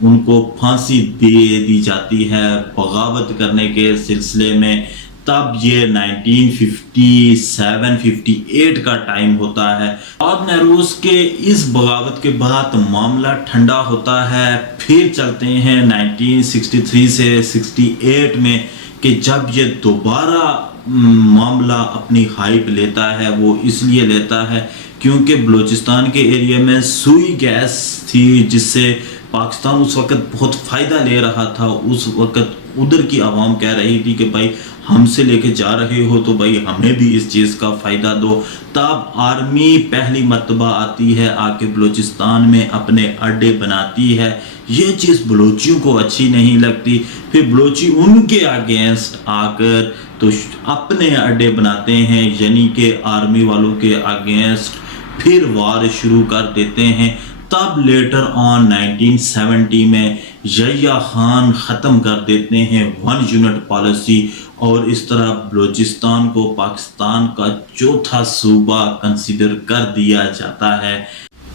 ان کو پھانسی دے دی جاتی ہے بغاوت کرنے کے سلسلے میں، تب یہ 1957-58 کا ٹائم ہوتا ہے۔ اور نیروز کے اس بغاوت کے بعد معاملہ ٹھنڈا ہوتا ہے، پھر چلتے ہیں 1963 سے 68 میں، کہ جب یہ دوبارہ معاملہ اپنی ہائپ لیتا ہے۔ وہ اس لیے لیتا ہے کیونکہ بلوچستان کے ایریا میں سوئی گیس تھی، جس سے پاکستان اس وقت بہت فائدہ لے رہا تھا۔ اس وقت ادھر کی عوام کہہ رہی تھی کہ بھائی ہم سے لے کے جا رہے ہو تو بھائی ہمیں بھی اس چیز کا فائدہ دو۔ تب آرمی پہلی مرتبہ آتی ہے، آ کے بلوچستان میں اپنے اڈے بناتی ہے۔ یہ چیز بلوچیوں کو اچھی نہیں لگتی، پھر بلوچی ان کے اگینسٹ آ کر تو اپنے اڈے بناتے ہیں، یعنی کہ آرمی والوں کے اگینسٹ پھر وار شروع کر دیتے ہیں۔ تب لیٹر آن 1970 میں یحییٰ خان ختم کر دیتے ہیں 1 یونٹ پالیسی، اور اس طرح بلوچستان کو پاکستان کا چوتھا صوبہ کنسیڈر کر دیا جاتا ہے۔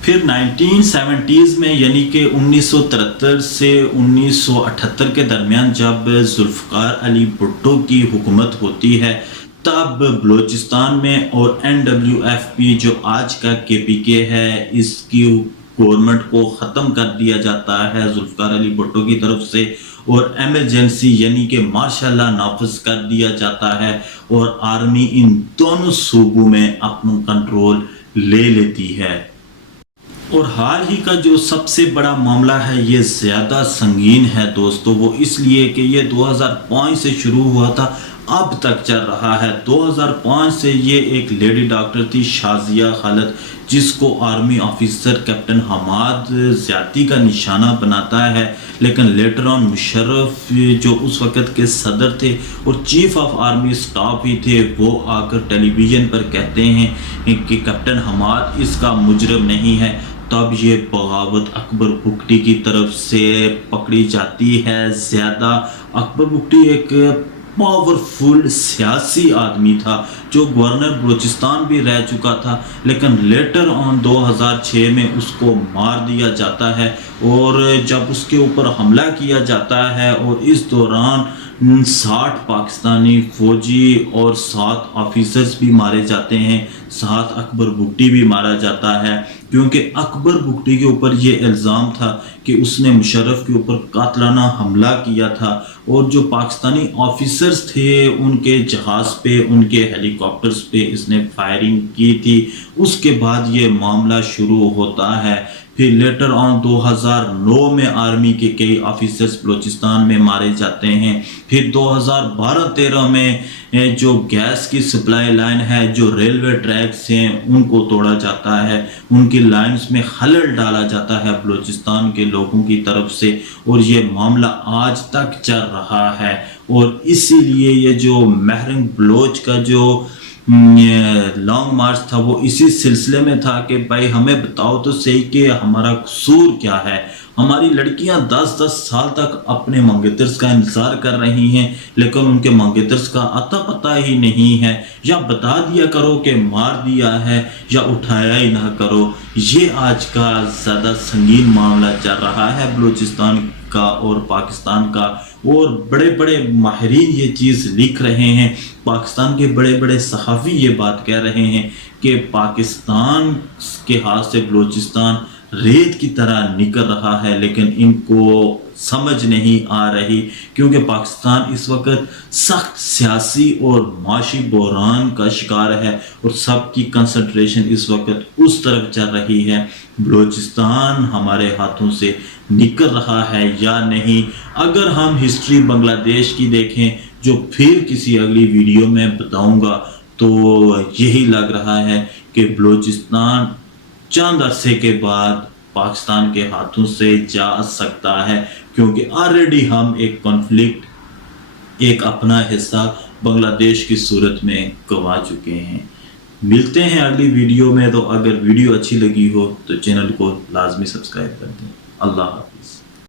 پھر 1970s میں یعنی کہ 1973 سے 1978 کے درمیان جب ذوالفقار علی بھٹو کی حکومت ہوتی ہے، تب بلوچستان میں اور NWFP جو آج کا KPK ہے، اس کی گورنمنٹ کو ختم کر دیا جاتا ہے ذوالفقار علی بھٹو کی طرف سے، اور ایمرجنسی یعنی کہ مارشل لا نافذ کر دیا جاتا ہے، اور آرمی ان دونوں صوبوں میں اپنا کنٹرول لے لیتی ہے۔ اور حال ہی کا جو سب سے بڑا معاملہ ہے، یہ زیادہ سنگین ہے دوستو، وہ اس لیے کہ یہ 2005 سے شروع ہوا تھا، اب تک چل رہا ہے۔ 2005 سے یہ ایک لیڈی ڈاکٹر تھی شازیہ خالد، جس کو آرمی آفیسر کیپٹن حماد زیادتی کا نشانہ بناتا ہے، لیکن لیٹر آن مشرف جو اس وقت کے صدر تھے اور چیف آف آرمی اسٹاف بھی تھے، وہ آ کر ٹیلی ویژن پر کہتے ہیں کہ کیپٹن حماد اس کا مجرم نہیں ہے۔ تب یہ بغاوت اکبر بگٹی کی طرف سے پکڑی جاتی ہے زیادہ۔ اکبر بگٹی ایک پاورفل سیاسی آدمی تھا جو گورنر بلوچستان بھی رہ چکا تھا، لیکن لیٹر آن 2006 میں اس کو مار دیا جاتا ہے، اور جب اس کے اوپر حملہ کیا جاتا ہے اور اس دوران 60 پاکستانی فوجی اور 7 آفیسرز بھی مارے جاتے ہیں، ساتھ اکبر بگٹی بھی مارا جاتا ہے، کیونکہ اکبر بگٹی کے اوپر یہ الزام تھا کہ اس نے مشرف کے اوپر قاتلانہ حملہ کیا تھا، اور جو پاکستانی آفیسرز تھے ان کے جہاز پہ، ان کے ہیلی کاپٹرز پہ اس نے فائرنگ کی تھی۔ اس کے بعد یہ معاملہ شروع ہوتا ہے۔ پھر لیٹر آن 2009 میں آرمی کے کئی آفیسرز بلوچستان میں مارے جاتے ہیں۔ پھر 2012-13 میں جو گیس کی سپلائی لائن ہے، جو ریلوے ٹریکس ہیں، ان کو توڑا جاتا ہے، ان کی لائنز میں خلل ڈالا جاتا ہے بلوچستان کے لوگوں کی طرف سے، اور یہ معاملہ آج تک چل رہا ہے۔ اور اسی لیے یہ جو مہرنگ بلوچ کا جو لانگ مارچ تھا، وہ اسی سلسلے میں تھا کہ بھائی ہمیں بتاؤ تو صحیح کہ ہمارا قصور کیا ہے۔ ہماری لڑکیاں 10-10 سال تک اپنے منگیترز کا انتظار کر رہی ہیں، لیکن ان کے منگیترز کا اتا پتہ ہی نہیں ہے، یا بتا دیا کرو کہ مار دیا ہے یا اٹھایا ہی نہ کرو۔ یہ آج کا زیادہ سنگین معاملہ چل رہا ہے بلوچستان کا اور پاکستان کا، اور بڑے بڑے ماہرین یہ چیز لکھ رہے ہیں، پاکستان کے بڑے بڑے صحافی یہ بات کہہ رہے ہیں کہ پاکستان کے ہاتھ سے بلوچستان ریت کی طرح نکل رہا ہے، لیکن ان کو سمجھ نہیں آ رہی، کیونکہ پاکستان اس وقت سخت سیاسی اور معاشی بحران کا شکار ہے، اور سب کی کنسنٹریشن اس وقت اس طرف چل رہی ہے۔ بلوچستان ہمارے ہاتھوں سے نکل رہا ہے یا نہیں؟ اگر ہم ہسٹری بنگلہ دیش کی دیکھیں، جو پھر کسی اگلی ویڈیو میں بتاؤں گا، تو یہی لگ رہا ہے کہ بلوچستان چند عرصے کے بعد پاکستان کے ہاتھوں سے جا سکتا ہے، کیونکہ آلریڈی ہم ایک کانفلکٹ، ایک اپنا حصہ بنگلہ دیش کی صورت میں گنوا چکے ہیں۔ ملتے ہیں اگلی ویڈیو میں، تو اگر ویڈیو اچھی لگی ہو تو چینل کو لازمی سبسکرائب کر دیں۔ اللہ حافظ۔